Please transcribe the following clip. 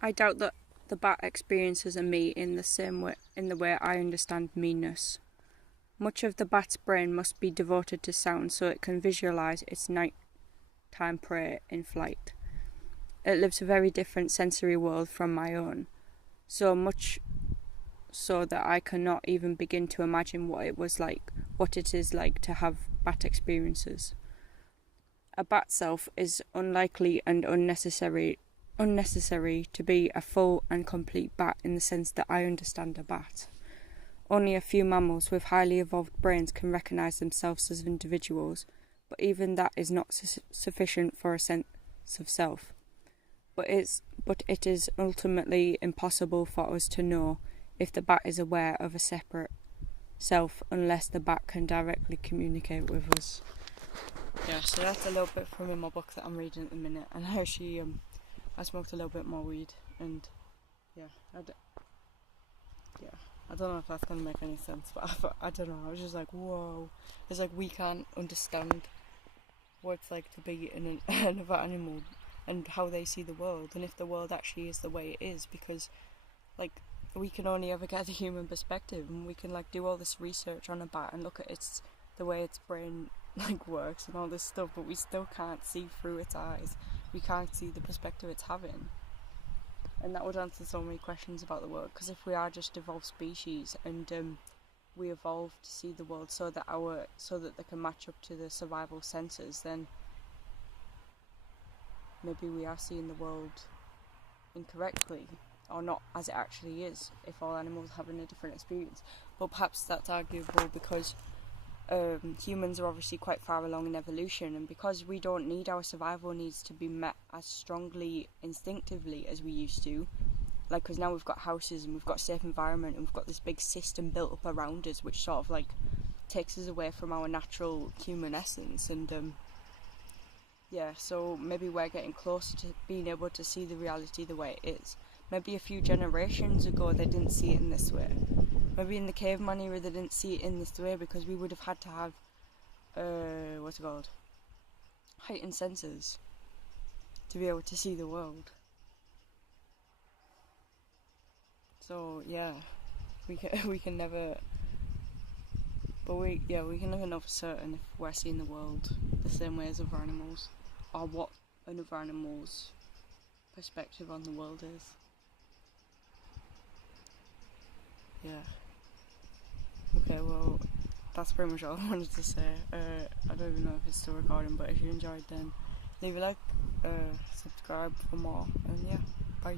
I doubt that the bat experiences a me in the way I understand meanness. Much of the bat's brain must be devoted to sound so it can visualize its nighttime prey in flight. It lives a very different sensory world from my own, so much so that I cannot even begin to imagine what it is like to have bat experiences. A bat self is unlikely and unnecessary to be a full and complete bat in the sense that I understand a bat. Only a few mammals with highly evolved brains can recognize themselves as individuals, but even that is not sufficient for a sense of self. But it is ultimately impossible for us to know if the bat is aware of a separate self unless the bat can directly communicate with us. Yeah, so that's a little bit from in my book that I'm reading at the minute, and actually I smoked a little bit more weed, and I don't know if that's going to make any sense, but I don't know, I was just like, whoa, it's like we can't understand what it's like to be in another animal and how they see the world, and if the world actually is the way it is, because like we can only ever get the human perspective, and we can like do all this research on a bat and look at the way its brain like works and all this stuff, but we still can't see through its eyes. We can't see the perspective it's having, and that would answer so many questions about the world. Because if we are just evolved species and we evolved to see the world so that they can match up to the survival senses, then maybe we are seeing the world incorrectly, or not as it actually is, if all animals are having a different experience. But perhaps that's arguable because humans are obviously quite far along in evolution, and because we don't need our survival needs to be met as strongly instinctively as we used to, like, because now we've got houses and we've got a safe environment and we've got this big system built up around us which sort of like takes us away from our natural human essence, and so maybe we're getting closer to being able to see the reality the way it is. Maybe a few generations ago they didn't see it in this way. Maybe in the caveman era they didn't see it in this way because we would have had to have heightened senses to be able to see the world. So yeah, we can never know for certain if we're seeing the world the same way as other animals, or what another animal's perspective on the world is. Yeah. Okay, well, that's pretty much all I wanted to say. I don't even know if it's still recording, but if you enjoyed, then leave a like, subscribe for more, and yeah, bye.